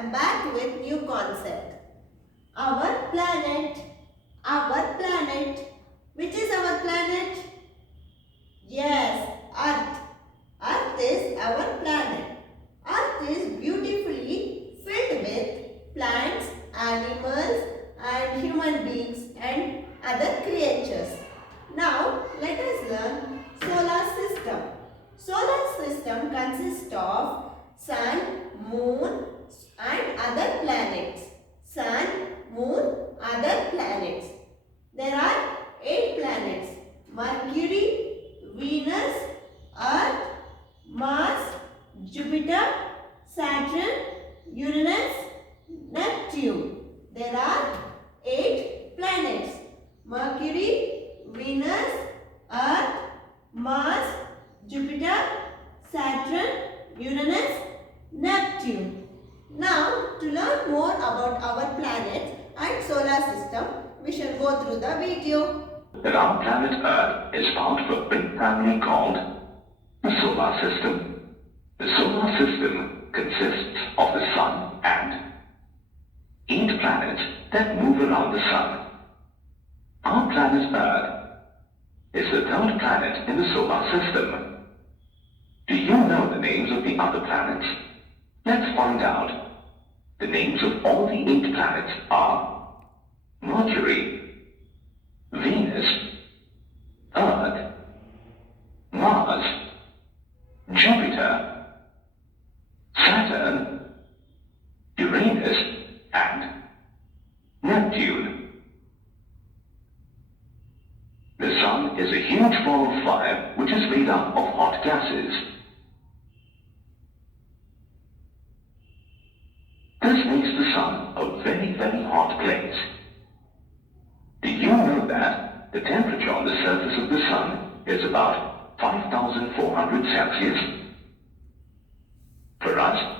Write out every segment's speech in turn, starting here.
am back with new concept. Our planet. Our planet. Which is our planet? Yes, Earth. Earth is our planet. Earth is beautifully filled with plants, animals and human beings and other creatures. Now let us learn solar system. Solar system consists of sun, moon and other planets. Sun, moon, other planets. There are 8 planets. Mercury, Venus, Earth, Mars, Jupiter, Saturn, Uranus, Neptune. There are 8 planets. Mercury, Venus, Earth, Mars, Jupiter, Saturn, Uranus, Neptune. Now, to learn more about our planets and solar system, we shall go through the video. That our planet Earth is part of a big family called the solar system. The solar system consists of the sun and 8 planets that move around the sun. Our planet Earth is the 3rd planet in the solar system. Do you know the names of the other planets? Let's find out. The names of all the 8 planets are Mercury, Venus, Earth, Mars, Jupiter, Saturn, Uranus and Neptune. The sun is a huge ball of fire which is made up of hot gases. This makes the sun a very, very hot place. Do you know that the temperature on the surface of the sun is about 5,400 Celsius? For us,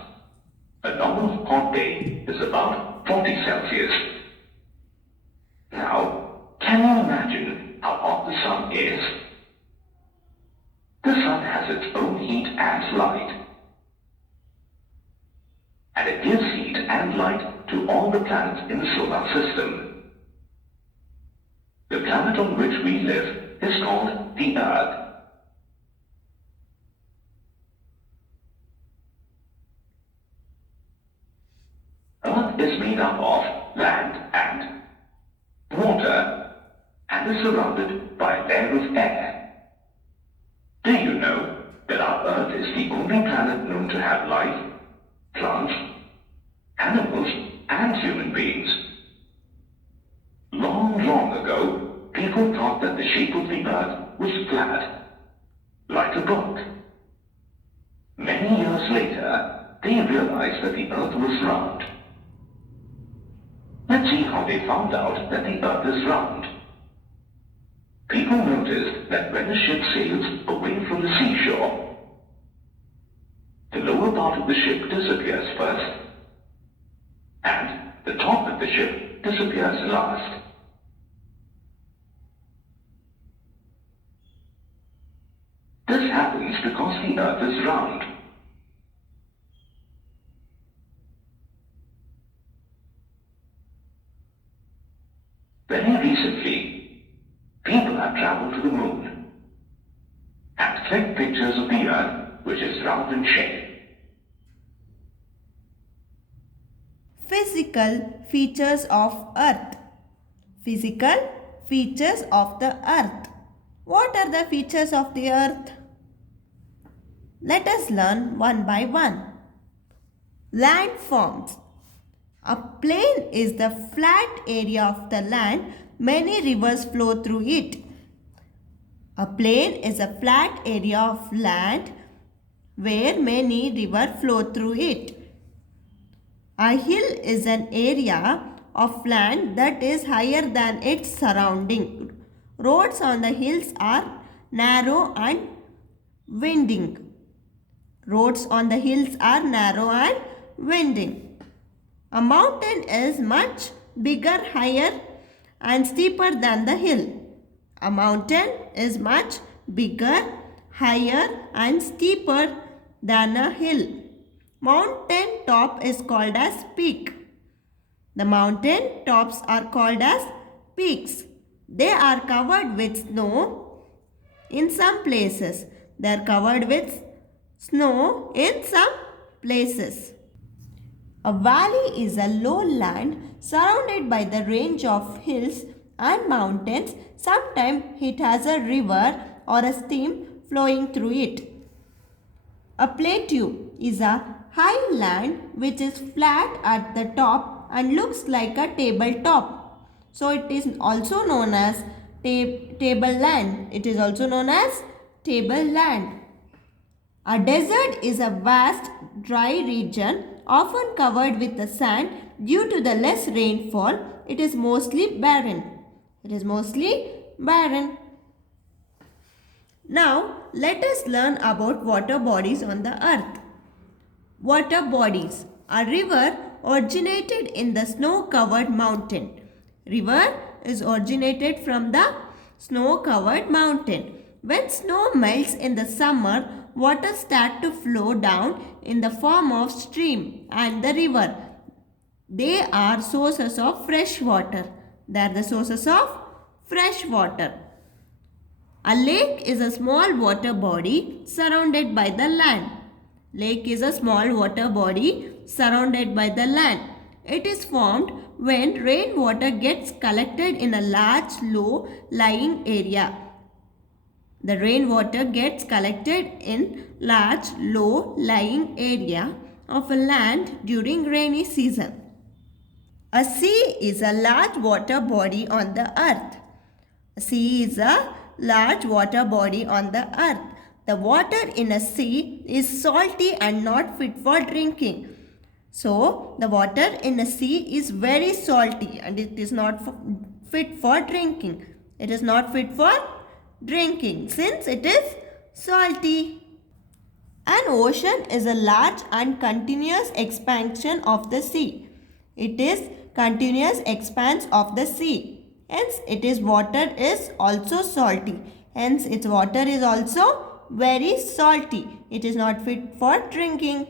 a normal hot day is about 40 Celsius. Now, can you imagine how hot the sun is? The sun has its own heat and light. And it gives heat and light to all the planets in the solar system. The planet on which we live is called the Earth. Earth is made up of land and water and is surrounded by a layer of air. Do you know that our Earth is the only planet known to have life, plants, animals and human beings? Long, long ago, people thought that the shape of the Earth was flat, like a book. Many years later, they realized that the Earth was round. Let's see how they found out that the Earth is round. People noticed that when a ship sails away from the seashore, the lower part of the ship disappears first, and the top of the ship disappears last. This happens because the Earth is round. Very recently, people have traveled to the moon and clicked pictures of the Earth which is round in shape. Physical features of Earth. Physical features of the Earth. What are the features of the Earth? Let us learn one by one. Landforms. A plain is the flat area of the land. Many rivers flow through it. A plain is a flat area of land where many rivers flow through it. A hill is an area of land that is higher than its surrounding. Roads on the hills are narrow and winding. Roads on the hills are narrow and winding. A mountain is much bigger, higher and steeper than the hill. A mountain is much bigger, higher and steeper than a hill. Mountain top is called as peak. The mountain tops are called as peaks. They are covered with snow in some places. They are covered with snow in some places. A valley is a lowland surrounded by the range of hills and mountains. Sometimes it has a river or a stream flowing through it. A plateau is a highland which is flat at the top and looks like a tabletop. So it is also known as tableland. It is also known as tableland. A desert is a vast dry region often covered with the sand due to the less rainfall. It is mostly barren. It is mostly barren. Now let us learn about water bodies on the earth. Water bodies. A river originated in the snow-covered mountain. River is originated from the snow-covered mountain. When snow melts in the summer, water starts to flow down in the form of stream and the river. They are sources of fresh water. They are the sources of fresh water. A lake is a small water body surrounded by the land. Lake is a small water body surrounded by the land. It is formed when rainwater gets collected in a large low-lying area. The rainwater gets collected in large low-lying area of a land during rainy season. A sea is a large water body on the earth. A sea is a large water body on the earth. The water in a sea is salty and not fit for drinking. So, the water in a sea is very salty and it is not fit for drinking. It is not fit for drinking since it is salty. An ocean is a large and continuous expansion of the sea. It is continuous expanse of the sea. Hence, its water is also salty. Hence, its water is also very salty. It is not fit for drinking.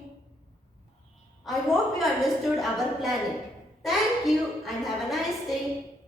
I hope you understood our planet. Thank you and have a nice day.